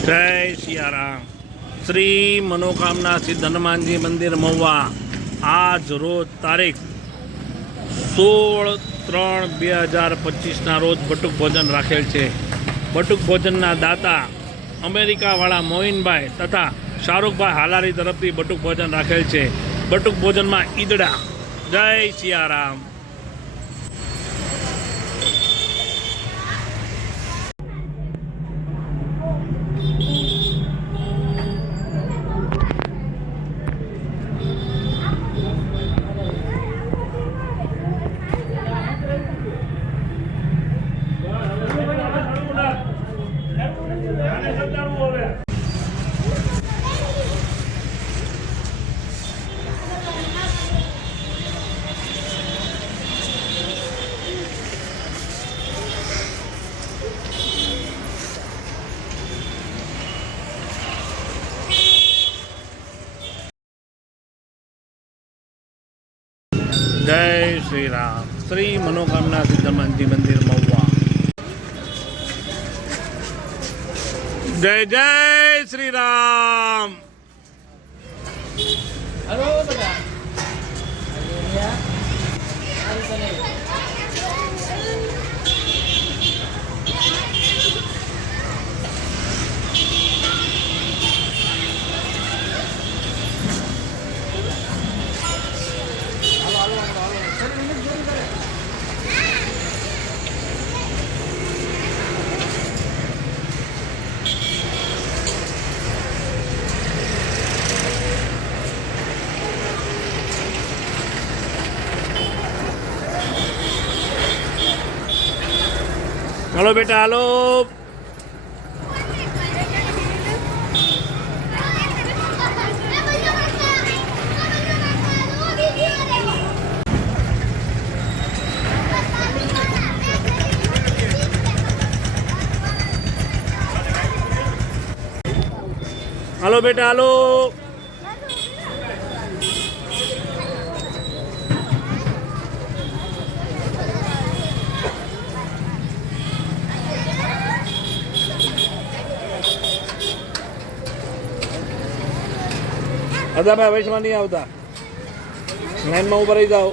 जय सियाराम। श्री मनोकामना सिद्ध हनुमान जी मंदिर महुआ आज रोज तारीख 16/3/2025 रोज बटुक भोजन राखेल है। बटुक भोजन दाता अमेरिकावाળા मोहिनभाई तथा शाहरुखभाई हालारी तरफथी बटुक भोजन राखेल है। बटुक भोजन में ईदड़ा। जय सियाराम। जय श्री राम। श्री मनोकामना सिद्ध हनुमान जी मंदिर महुआ। जय जय श्री राम। हेलो बेटा। हेलो बेटा हेलो। हेलो बेटा हेलो। अदा भाई वैश्व नहीं आता लाइन में ऊपर ही जाओ।